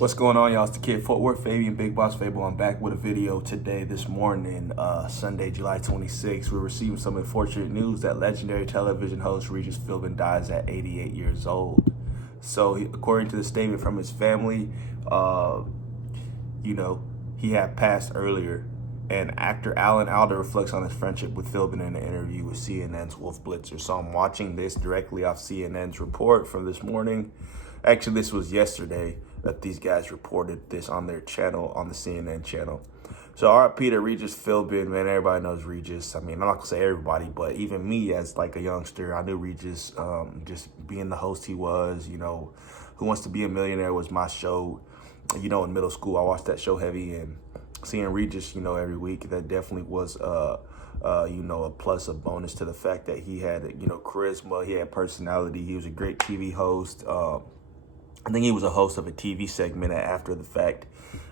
What's going on, y'all? It's the Kid Footwear, Fabian, Big Boss Fable. I'm back with a video today, this morning, Sunday, July 26th. We're receiving some unfortunate news that legendary television host Regis Philbin dies at 88 years old. So, according to the statement from his family, he had passed earlier. And actor Alda reflects on his friendship with Philbin in an interview with CNN's Wolf Blitzer. So I'm watching this directly off CNN's report from this morning. Actually, this was yesterday that these guys reported this on their channel, on the CNN channel. So RIP to Regis Philbin, man. Everybody knows Regis. I mean, I'm not gonna say everybody, but even me as like a youngster, I knew Regis, just being the host he was. Who Wants to Be a Millionaire was my show. In middle school, I watched that show heavy, and seeing Regis, every week, that definitely was, a plus, a bonus to the fact that he had, charisma, he had personality. He was a great TV host. I think he was a host of a TV segment After the Fact,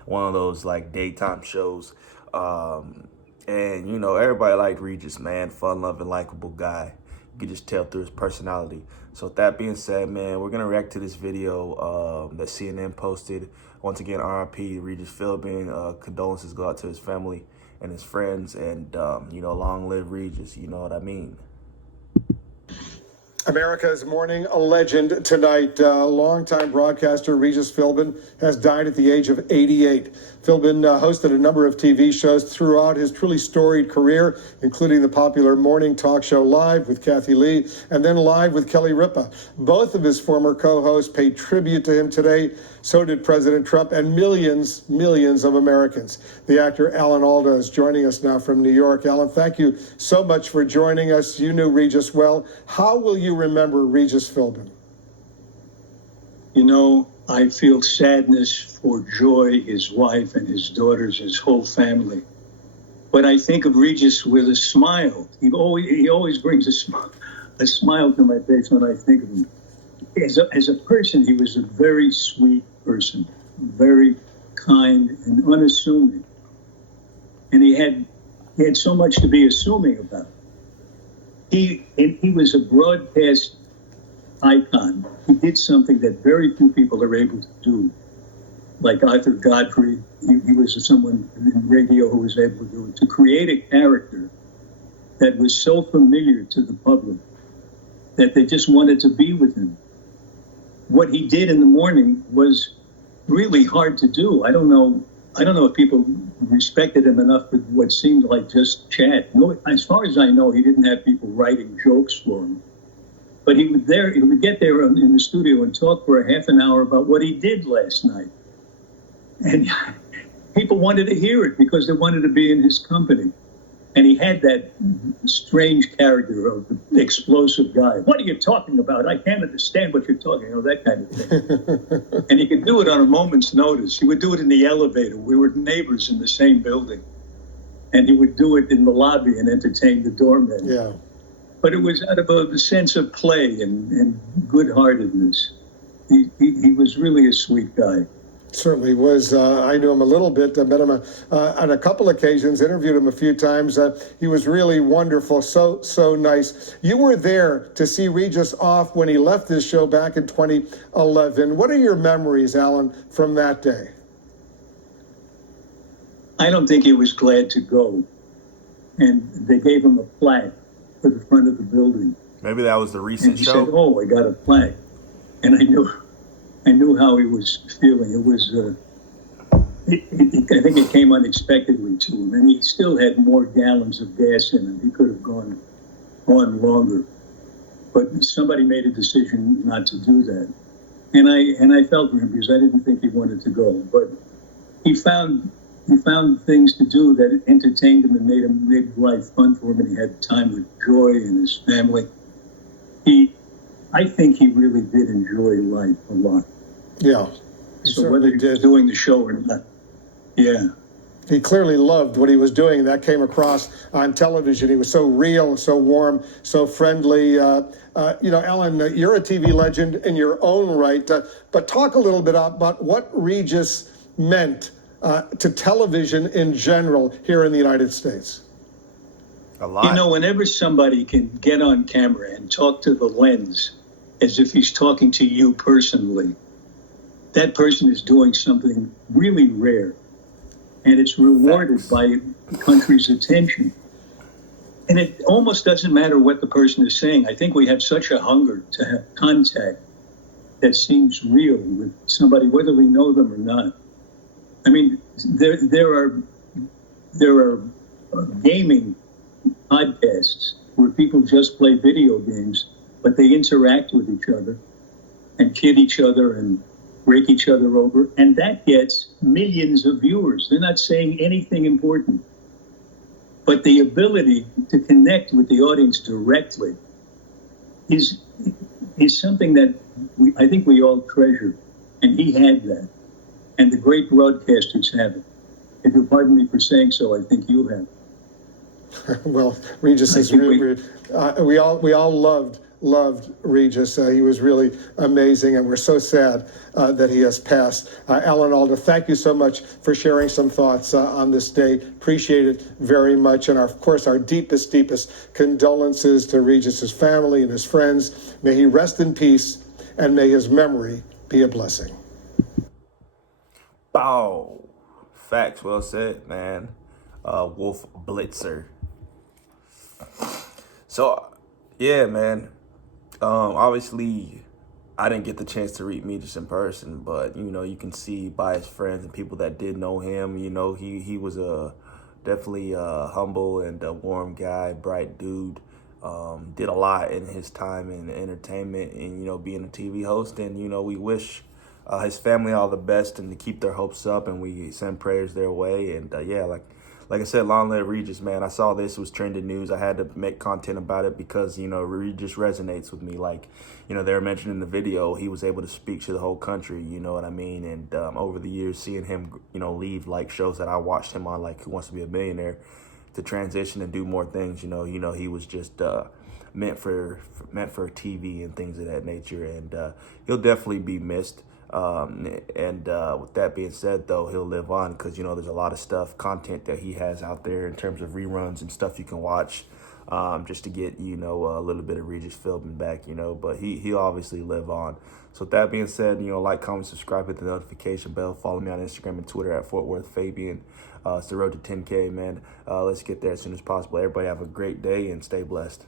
one of those like daytime shows. And everybody liked Regis, man. Fun-loving, likable guy. You could just tell through his personality. So with that being said, man, we're gonna react to this video that CNN posted. Once again, RIP Regis Philbin. Condolences go out to his family and his friends, and long live Regis. You know what I mean. America's mourning a legend tonight. Longtime broadcaster Regis Philbin has died at the age of 88. Philbin hosted a number of TV shows throughout his truly storied career, including the popular morning talk show Live with Kathy Lee and then Live with Kelly Ripa. Both of his former co-hosts paid tribute to him today. So did President Trump and millions of Americans. The actor Alda is joining us now from New York. Alan, thank you so much for joining us. You knew Regis well. How will you remember Regis Philbin? I feel sadness for Joy, his wife, and his daughters, his whole family. But I think of Regis with a smile. He always brings a smile to my face when I think of him. As a person, he was a very sweet person, very kind and unassuming. And he had so much to be assuming about. He was a broadcast icon. He did something that very few people are able to do. Like Arthur Godfrey, he was someone in radio who was able to do it, to create a character that was so familiar to the public that they just wanted to be with him. What he did in the morning was really hard to do. I don't know if people respected him enough for what seemed like just chat. No, as far as I know, he didn't have people writing jokes for him. But he would get there in the studio and talk for a half an hour about what he did last night. And people wanted to hear it because they wanted to be in his company. And he had that strange character of the explosive guy. What are you talking about? I can't understand what you're talking about, that kind of thing. And he could do it on a moment's notice. He would do it in the elevator. We were neighbors in the same building. And he would do it in the lobby and entertain the doorman. Yeah. But it was out of a sense of play and good-heartedness. He was really a sweet guy. Certainly was. I knew him a little bit. I met him on a couple occasions, interviewed him a few times. He was really wonderful, so nice. You were there to see Regis off when he left this show back in 2011. What are your memories, Alan, from that day? I don't think he was glad to go. And they gave him a plaque for the front of the building. Maybe that was the recent and he show. Said, "Oh, I got a plaque," and I knew how he was feeling. It was, I think it came unexpectedly to him, and he still had more gallons of gas in him. He could have gone on longer, but somebody made a decision not to do that, and I felt for him because I didn't think he wanted to go, but he found things to do that entertained him and made life fun for him, and he had time with Joy and his family. I think he really did enjoy life a lot. Yeah. So whether he was doing the show or not, yeah. He clearly loved what he was doing, and that came across on television. He was so real, so warm, so friendly. Alan, you're a TV legend in your own right, but talk a little bit about what Regis meant to television in general here in the United States. A lot. Whenever somebody can get on camera and talk to the lens as if he's talking to you personally, that person is doing something really rare, and it's rewarded Facts. by the country's attention. And it almost doesn't matter what the person is saying. I think we have such a hunger to have contact that seems real with somebody, whether we know them or not. I mean, there are gaming podcasts where people just play video games, but they interact with each other and kid each other and break each other over, and that gets millions of viewers. They're not saying anything important. But the ability to connect with the audience directly is something that I think we all treasure. And he had that. And the great broadcasters have it. If you'll pardon me for saying so, I think you have. Well, Regis is really, we all loved Regis. He was really amazing, and we're so sad that he has passed. Alan Alda, thank you so much for sharing some thoughts on this day. Appreciate it very much. And of course, our deepest condolences to Regis's family and his friends. May he rest in peace, and may his memory be a blessing. Bow. Facts, well said, man. Wolf Blitzer. So, yeah, man. Obviously, I didn't get the chance to meet Regis in person, but you can see by his friends and people that did know him. He was definitely a humble and a warm guy, bright dude. Did a lot in his time in entertainment and being a TV host. And we wish his family all the best and to keep their hopes up, and we send prayers their way. And yeah, like I said, long live Regis, man. I saw this, it was trending news. I had to make content about it because, Regis resonates with me. Like, they were mentioning in the video, he was able to speak to the whole country, you know what I mean? And over the years, seeing him, leave like shows that I watched him on, like Who Wants to Be a Millionaire, to transition and do more things, he was just meant for TV and things of that nature. And he'll definitely be missed. With that being said, though, he'll live on because, there's a lot of content that he has out there in terms of reruns and stuff you can watch just to get, a little bit of Regis Philbin back, but he'll obviously live on. So with that being said, like, comment, subscribe, hit the notification bell, follow me on Instagram and Twitter at Fort Worth Fabian. It's the road to 10K, man. Let's get there as soon as possible. Everybody have a great day and stay blessed.